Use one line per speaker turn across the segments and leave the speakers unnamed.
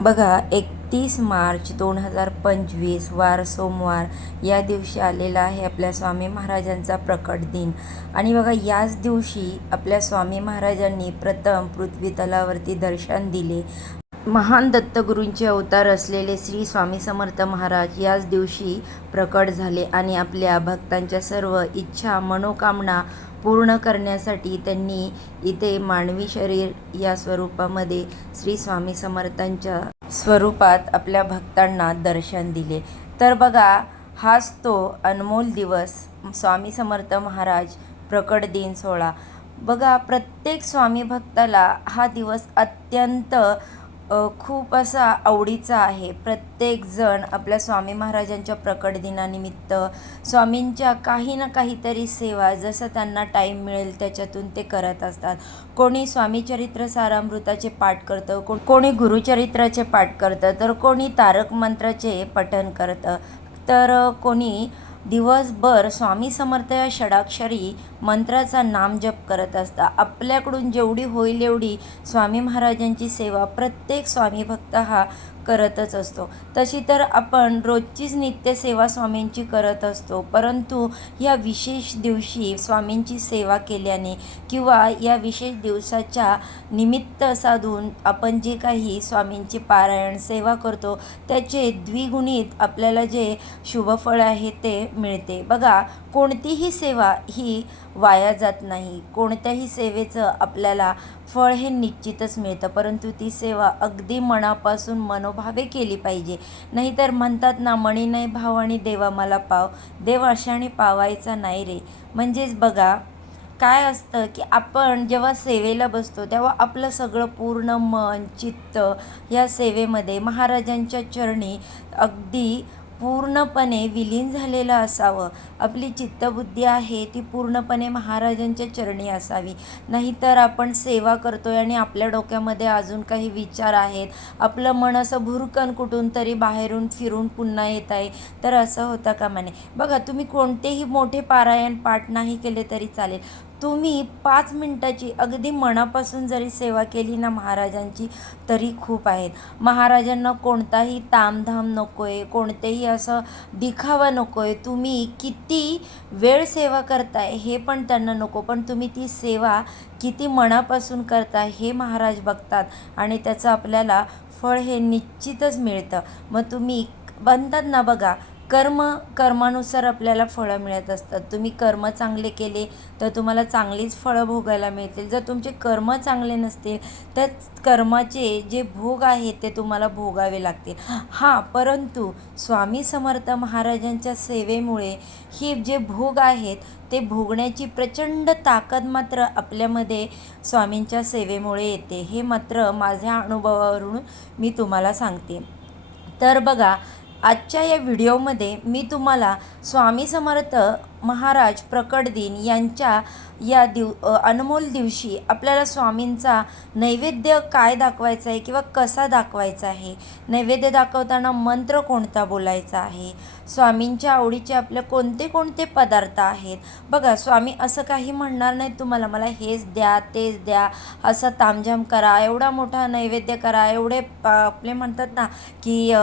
बघा एकतीस मार्च दोन हजार पंचवीस वार सोमवार या दिवशी आलेला आहे आपल्या स्वामी महाराजांचा प्रकट दिन. आणि बघा याच दिवशी आपल्या स्वामी महाराजांनी प्रथम पृथ्वी तलावरती दर्शन दिले. महान दत्तगुरूंचे अवतार असलेले श्री स्वामी समर्थ महाराज याच दिवशी प्रकट झाले आणि आपल्या भक्तांच्या सर्व इच्छा मनोकामना पूर्ण करण्यासाठी त्यांनी इथे मानवी शरीर या स्वरूपामध्ये श्री स्वामी समर्थांच्या स्वरूपात आपल्या भक्तांना दर्शन दिले. तर बघा हाच तो अनमोल दिवस स्वामी समर्थ महाराज प्रकट दिन सोहळा. बघा प्रत्येक स्वामी भक्ताला हा दिवस अत्यंत खूप असा आवडीचा आहे. प्रत्येकजण आपल्या स्वामी महाराजांच्या प्रकट दिनानिमित्त स्वामींच्या काही ना काहीतरी सेवा जसं त्यांना टाईम मिळेल त्याच्यातून ते करत असतात. कोणी स्वामीचरित्र सारामृताचे पाठ करतं को कोणी गुरुचरित्राचे पाठ करतं तर कोणी तारक मंत्राचे पठण करतं. तर कोणी दिवसभर स्वामी समर्थ या षडाक्षरी मंत्राचा नामजप करत असता. आपल्याकडून जेवढी होईल एवढी स्वामी महाराजांची सेवा. प्रत्येक स्वामी भक्त हा करतच असतो. तशी तर आपण रोजचीच नित्यसेवा स्वामींची करत असतो. परंतु या विशेष दिवशी स्वामींची सेवा केल्याने किंवा या विशेष दिवसाच्या निमित्त साधून आपण जे काही स्वामींची पारायण सेवा करतो त्याचे द्विगुणित आपल्याला जे शुभफळ आहे ते मिळते. बघा कोणतीही सेवा ही वाया जात नाही. कोणत्याही सेवेचं आपल्याला फळ हे निश्चितच मिळतं. परंतु ती सेवा अगदी मनापासून मनोभावे केली पाहिजे. नाहीतर म्हणतात ना मणी नाही भाव आणि देवा मला पाव. देव अशाने पावायचा नाही रे. म्हणजेच बघा काय असतं की आपण जेव्हा सेवेला बसतो तेव्हा आपलं सगळं पूर्ण मन चित्त या सेवेमध्ये महाराजांच्या चरणी अगदी पूर्णपणे विलीन झालेलं असावं. आपली चित्तबुद्धी आहे ती पूर्णपणे महाराजांच्या चरणी असावी. नाहीतर आपण सेवा करतो आहे आणि आपल्या डोक्यामध्ये अजून काही विचार आहेत. आपलं मन असं भुरकन कुठून तरी बाहेरून फिरून पुन्हा येत आहे. तर असं होतं का म्हणे? बघा तुम्ही कोणतेही मोठे पारायण पाठ नाही केले तरी चालेल. तुम्ही पाच मिनटाची अगदी मनापासून जरी सेवा केली ना महाराजांची तरी खूप आहेत. महाराजांना कोणताही तामधाम नको आहे कोणतेही असं दिखावा नको आहे तुम्ही किती वेळ सेवा करताय हे पण त्यांना नको पण तुम्ही ती सेवा किती मनापासून करताय हे महाराज बघतात आणि त्याचं आपल्याला फळ हे निश्चितच मिळतं. मग तुम्ही बनतात ना बघा कर्म कर्मानुसार आपल्याला फळं मिळत असतात. तुम्ही कर्म चांगले केले तर तुम्हाला चांगलीच फळं भोगायला मिळतील. जर तुमचे कर्म चांगले नसतील तर कर्माचे जे भोग आहेत ते तुम्हाला भोगावे लागतील. हां परंतु स्वामी समर्थ महाराजांच्या सेवेमुळे हे जे भोग आहेत ते भोगण्याची प्रचंड ताकद मात्र आपल्यामध्ये स्वामींच्या सेवेमुळे येते. हे मात्र माझ्या अनुभवावरून मी तुम्हाला सांगते. तर बघा आजच्या या व्हिडिओमध्ये मी तुम्हाला स्वामी समर्थ महाराज प्रकट दिन यांच्या या दिव अनमोल दिवशी आपल्याला स्वामींचा नैवेद्य काय दाखवायचा आहे किंवा कसा दाखवायचा आहे? नैवेद्य दाखवताना मंत्र कोणता बोलायचा आहे? स्वामींच्या आवडीचे आपले कोणते कोणते पदार्थ आहेत? बघा स्वामी असं काही म्हणणार नाही तुम्हाला. मला हेच द्या तेच द्या. असं तामझाम करा एवढा मोठा नैवेद्य करा. एवढे प- आपले म्हणतात ना की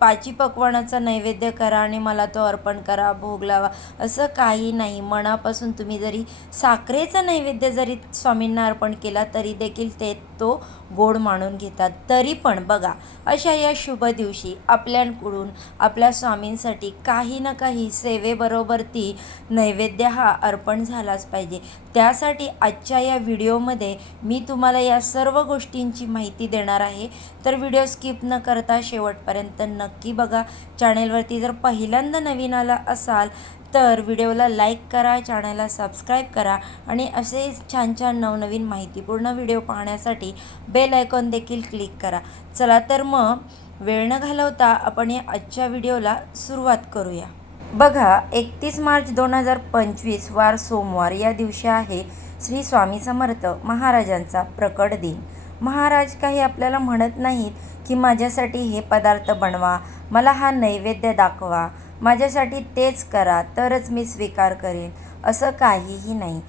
पाची पकवानाचा नैवेद्य करा आणि मला तो अर्पण करा भोग लावा. असं का काही नाही. मनापासून तुम्ही जरी साखरेचा नैवेद्य जरी स्वामींना अर्पण केला तरी देखील ते तो गोड मानून घेतात. तरी पण बघा अशा या शुभ दिवशी आपल्याकडून आपल्या स्वामींसाठी काही ना काही सेवेबरोबर ती नैवेद्य हा अर्पण झालाच पाहिजे. त्यासाठी आजच्या या व्हिडिओमध्ये मी तुम्हाला या सर्व गोष्टींची माहिती देणार आहे. तर व्हिडिओ स्किप न करता शेवटपर्यंत नक्की बघा. चॅनेलवरती जर पहिल्यांदा नवीन आला असाल तर व्हिडिओला लाईक करा चॅनलला सबस्क्राईब करा आणि असेच छान छान नवनवीन माहितीपूर्ण व्हिडिओ पाहण्यासाठी बेल आयकॉन देखील क्लिक करा. चला तर मग वेळ न घालवता आपण या आजच्या व्हिडिओला सुरुवात करूया. बघा एकतीस मार्च दोन हजार पंचवीस वार सोमवार या दिवशी आहे श्री स्वामी समर्थ महाराजांचा प्रकट दिन. महाराज काही आपल्याला म्हणत नाहीत की माझ्यासाठी हे पदार्थ बनवा मला हा नैवेद्य दाखवा माझ्यासाठी तेच करा तरच मी स्वीकार करेन असं काहीही नाही.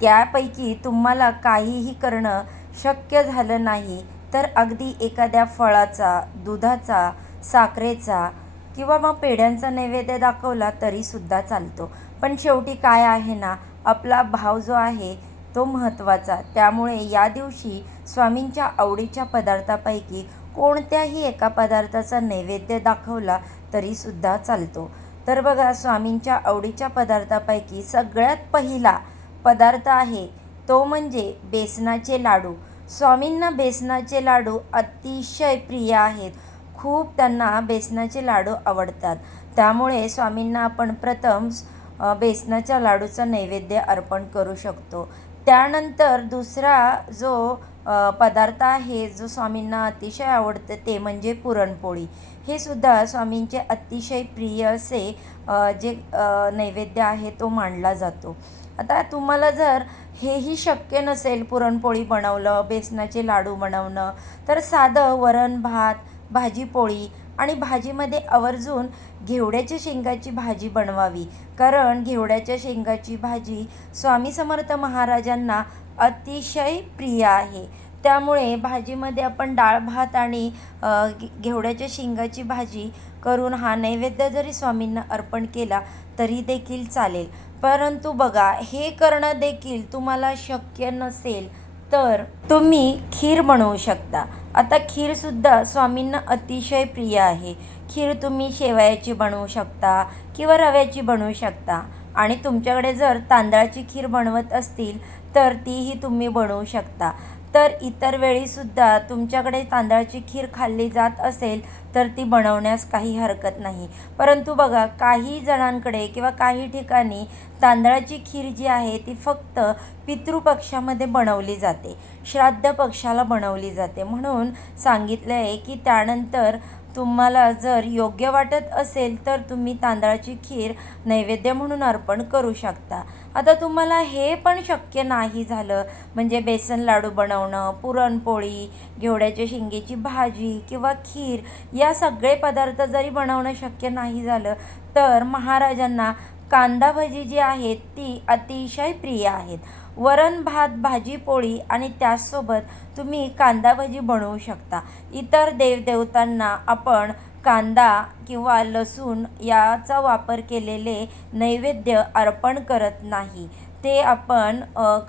त्यापैकी तुम्हाला काहीही करणं शक्य झालं नाही तर अगदी एखाद्या फळाचा दुधाचा साखरेचा किंवा मग पेढ्यांचा नैवेद्य दाखवला तरीसुद्धा चालतो. पण शेवटी काय आहे ना आपला भाव जो आहे तो महत्त्वाचा. त्यामुळे या दिवशी स्वामींच्या आवडीच्या पदार्थापैकी कोणत्याही एका पदार्थाचा नैवेद्य दाखवला तरीसुद्धा चालतो. तर बघा स्वामींच्या आवडीच्या पदार्थापैकी सगळ्यात पहिला पदार्थ आहे तो म्हणजे बेसनाचे लाडू. स्वामींना बेसनाचे लाडू अतिशय प्रिय आहेत. खूप त्यांना बेसनाचे लाडू आवडतात. त्यामुळे स्वामींना आपण प्रथम बेसनाच्या लाडूचा नैवेद्य अर्पण करू शकतो. त्यानंतर दुसरा जो पदार्थ आहे जो स्वामींना अतिशय आवडतं ते म्हणजे पुरणपोळी. हे सुद्धा स्वामींचे अतिशय प्रिय असे जे नैवेद्य आहे तो मांडला जातो. आता तुम्हाला जर हेही शक्य नसेल पुरणपोळी बनवलं बेसनाचे लाडू बनवणं तर साधं वरण भात भाजी पोळी आणि भाजीमध्ये आवर्जून घेवड्याच्या शेंगाची भाजी बनवावी. कारण घेवड्याच्या शेंगाची भाजी स्वामी समर्थ महाराजांना अतिशय प्रिय आहे. त्यामुळे भाजीमध्ये आपण डाळ भात आणि घेवड्याच्या शेंगाची भाजी करून हा नैवेद्य जरी स्वामींना अर्पण केला तरी देखील चालेल. परंतु बघा हे करणं देखील तुम्हाला शक्य नसेल तर तुम्ही खीर बनवू शकता. आता खीरसुद्धा स्वामींना अतिशय प्रिय आहे. खीर तुम्ही शेवयाची बनवू शकता किंवा रव्याची बनवू शकता. आणि तुमच्याकडे जर तांदळाची खीर बनवत असतील तर तीही तुम्ही बनवू शकता. तर इतर वेळीसुद्धा तुमच्याकडे तांदळाची खीर खाल्ली जात असेल तर ती बनवण्यास काही हरकत नाही. परंतु बघा काही जणांकडे किंवा काही ठिकाणी तांदळाची खीर जी आहे ती फक्त पितृपक्षामध्ये बनवली जाते. श्राद्ध पक्षाला बनवली जाते. म्हणून सांगितलं आहे की त्यानंतर तुम्हाला जर योग्य वाटत असेल तर तुम्ही तांदळाची खीर नैवेद्य म्हणून अर्पण करू शकता. आता तुम्हाला हे पण शक्य नाही झालं. म्हणजे बेसन लाडू बनवणं पुरणपोळी घेवड्याच्या शेंगेची भाजी किंवा खीर या सगळे पदार्थ जरी बनवणं शक्य नाही झालं तर महाराजांना कांदा भजी जी आहेत ती अतिशय प्रिय आहेत. वरण भात भाजी पोळी आणि त्याचसोबत तुम्ही कांदा भजी बनवू शकता. इतर देवदेवतांना आपण कांदा किंवा लसूण याचा वापर केलेले नैवेद्य अर्पण करत नाही. ते आपण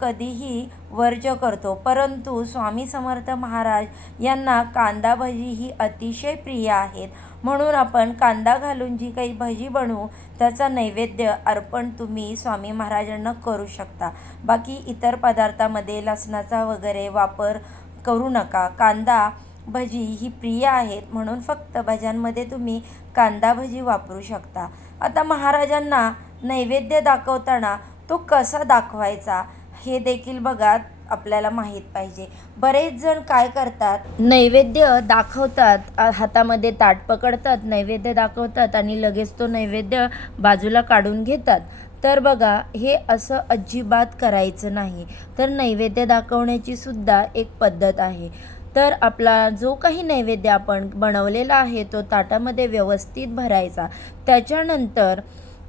कधीही वर्ज्य करतो. परंतु स्वामी समर्थ महाराज यांना कांदा भजी ही अतिशय प्रिय आहेत. म्हणून आपण कांदा घालून जी काही भजी बनवू त्याचा नैवेद्य अर्पण तुम्ही स्वामी महाराजांना करू शकता. बाकी इतर पदार्थामध्ये लसणाचा वगैरे वापर करू नका. कांदा भजी ही प्रिय आहेत म्हणून फक्त भज्यांमध्ये तुम्ही कांदा भजी वापरू शकता. आता महाराजांना नैवेद्य दाखवताना तो कसा दाखवायचा हे देखील बघा आपल्याला माहीत पाहिजे. बरेच जण काय करतात? नैवेद्य दाखवतात हातामध्ये ताट पकडतात नैवेद्य दाखवतात आणि लगेच तो नैवेद्य बाजूला काढून घेतात. तर बघा हे असं अजिबात करायचं नाही. तर नैवेद्य दाखवण्याची सुद्धा एक पद्धत आहे. तर आपला जो काही नैवेद्य आपण बनवलेला आहे तो ताटामध्ये व्यवस्थित भरायचा. त्याच्यानंतर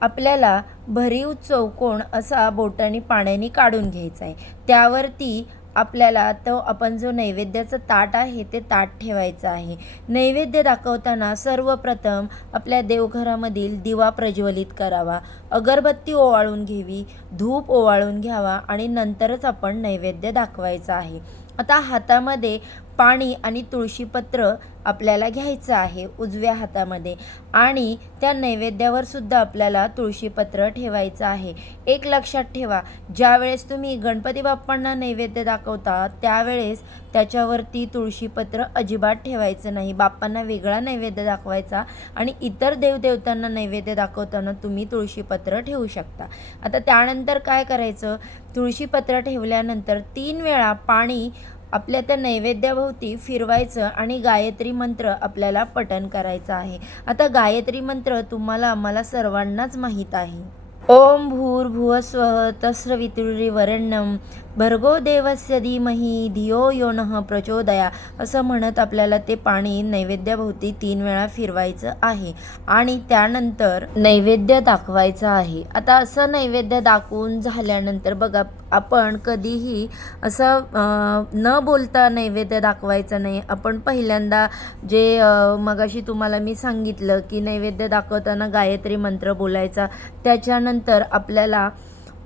आपल्याला भरीव चौकोन असा बोटाने पाण्याने काढून घ्यायचा आहे त्यावरती आपल्याला तो आपण जो नैवेद्याचं ताट आहे ते ताट ठेवायचं आहे. नैवेद्य दाखवताना सर्वप्रथम आपल्या देवघरामधील दिवा प्रज्वलित करावा. अगरबत्ती ओवाळून घ्यावी धूप ओवाळून घ्यावा आणि नंतरच आपण नैवेद्य दाखवायचं आहे. आता हातामध्ये पाणी आणि तुळशीपत्र आपल्याला घ्यायचं आहे उजव्या हातामध्ये. आणि त्या नैवेद्यावर सुद्धा आपल्याला तुळशीपत्र ठेवायचं आहे. एक लक्षात ठेवा ज्यावेळेस तुम्ही गणपती बाप्पांना नैवेद्य दाखवता त्यावेळेस त्याच्यावरती तुळशीपत्र अजिबात ठेवायचं नाही. बाप्पांना वेगळा नैवेद्य दाखवायचा आणि इतर देवदेवतांना नैवेद्य दाखवताना तुम्ही तुळशीपत्र ठेवू शकता. आता त्यानंतर काय करायचं? तुळशीपत्र ठेवल्यानंतर तीन वेळा पाणी आपल्या त्या नैवेद्याभोवती फिरवायचं आणि गायत्री मंत्र आपल्याला पठण करायचं आहे. आता गायत्री मंत्र तुम्हाला आम्हाला सर्वांनाच माहीत आहे. ओम भूर्भुवस्वः तस्रवितुर्वरेण्यं भर्गो देवस्य धीमही धियो यो नः प्रचोदया। असं म्हणत आपल्याला ते पाणी नैवेद्याभोवती तीन वेळा फिरवायचं आहे आणि त्यानंतर नैवेद्य दाखवायचं आहे. आता असं नैवेद्य दाखवून झाल्यानंतर बघा आपण कधीही असं न बोलता नैवेद्य दाखवायचं नाही. आपण पहिल्यांदा जे मगाशी तुम्हाला मी सांगितलं की नैवेद्य दाखवताना गायत्री मंत्र बोलायचा. त्याच्यानंतर आपल्याला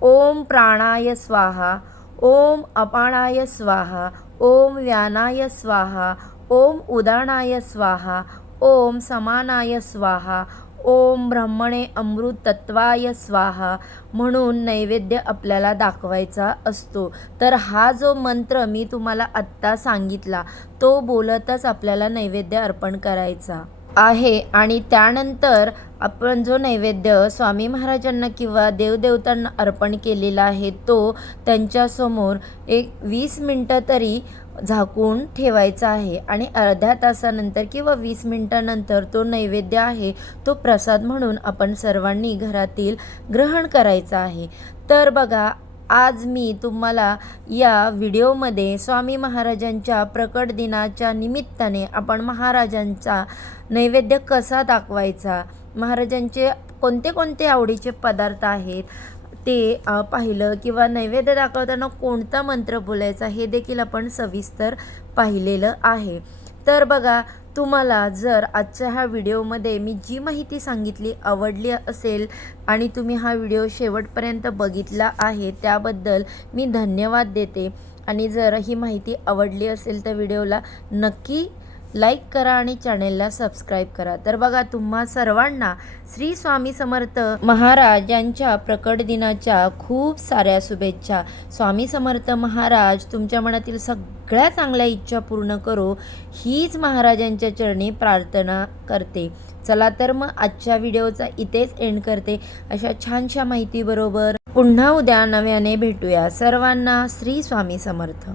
ओम प्राणाय स्वाहा ओम अपाणाय स्वाहा ओम व्यानाय स्वाहा ओम उदानाय स्वाहा ओम समानाय स्वाहा ओम ब्रह्मणे अमृत तत्वाय स्वाहा म्हणून नैवेद्य आपल्याला दाखवायचा असतो. तर हा जो मंत्र मी तुम्हाला आत्ता सांगितला तो बोलतच आपल्याला नैवेद्य अर्पण करायचा आहे. आणि त्यानंतर आपण जो नैवेद्य स्वामी महाराजांना किंवा देवदेवतांना अर्पण केलेला आहे तो त्यांच्यासमोर एक वीस मिनटं तरी झाकून ठेवायचा आहे आणि अर्ध्या तासानंतर किंवा वीस मिनटानंतर तो नैवेद्य आहे तो प्रसाद म्हणून आपण सर्वांनी घरातील ग्रहण करायचा आहे. तर बघा आज मी तुम्हाला या व्हिडिओमध्ये स्वामी महाराजांच्या प्रकट दिनाच्या निमित्ताने आपण महाराजांचा नैवेद्य कसा दाखवायचा महाराजांचे कोणते कोणते आवडीचे पदार्थ आहेत ते पाहिलं किंवा नैवेद्य दाखवताना कोणता मंत्र बोलायचा हे देखील आपण सविस्तर पाहिलेलं आहे. तर बघा तुम्हाला जर आजच्या ह्या व्हिडिओमध्ये मी जी माहिती सांगितली आवडली असेल आणि तुम्ही हा व्हिडिओ शेवटपर्यंत बघितला आहे त्याबद्दल मी धन्यवाद देते. आणि जर ही माहिती आवडली असेल तर व्हिडिओला नक्की लाईक करा आणि चॅनेलला सबस्क्राईब करा. तर बघा तुम्हा सर्वांना श्री स्वामी समर्थ महाराज यांच्या प्रकट दिनाच्या खूप साऱ्या शुभेच्छा. स्वामी समर्थ महाराज तुमच्या मनातील सगळ्या चांगल्या इच्छा पूर्ण करो. हीच महाराजांच्या चरणी प्रार्थना करते. चला तर मग आजच्या व्हिडिओचा इथेच एंड करते. अशा छानशा माहितीबरोबर पुन्हा उद्या नव्याने भेटूया. सर्वांना श्री स्वामी समर्थ.